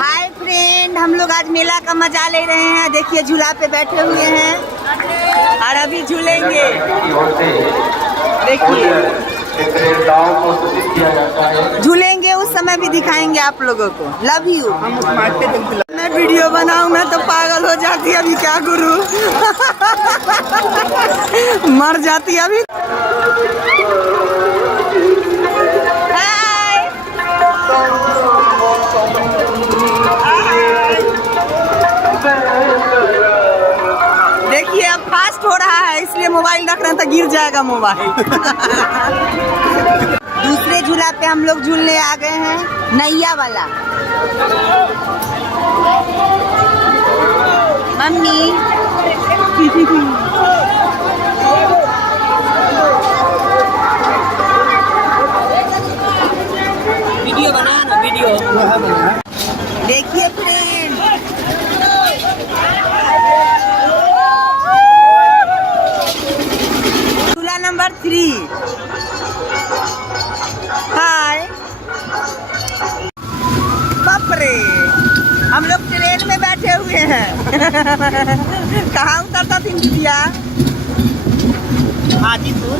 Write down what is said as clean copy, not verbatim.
Hi friend, हम लोग आज मेला का मजा ले रहे हैं। देखिए झूला पे बैठे हुए हैं और अभी झूलेंगे। देखिए झूलेंगे, उस समय भी दिखाएंगे आप लोगों को। Love you. मैं वीडियो बनाऊं ना तो पागल हो जाती, अभी क्या करूं। मर जाती अभी। देखिए अब फास्ट हो रहा है, इसलिए मोबाइल रख रहे हैं तो गिर जाएगा मोबाइल। दूसरे झूला पे हम लोग झूलने आ गए हैं, नैया वाला। मम्मी वीडियो बना ना, वीडियो। देखिए फ्रेंड, झूला नंबर 3। हाय बाप रे, हम लोग ट्रेन में बैठे हुए हैं। कहाँ उतरता थी बिटिया? हाजीपुर।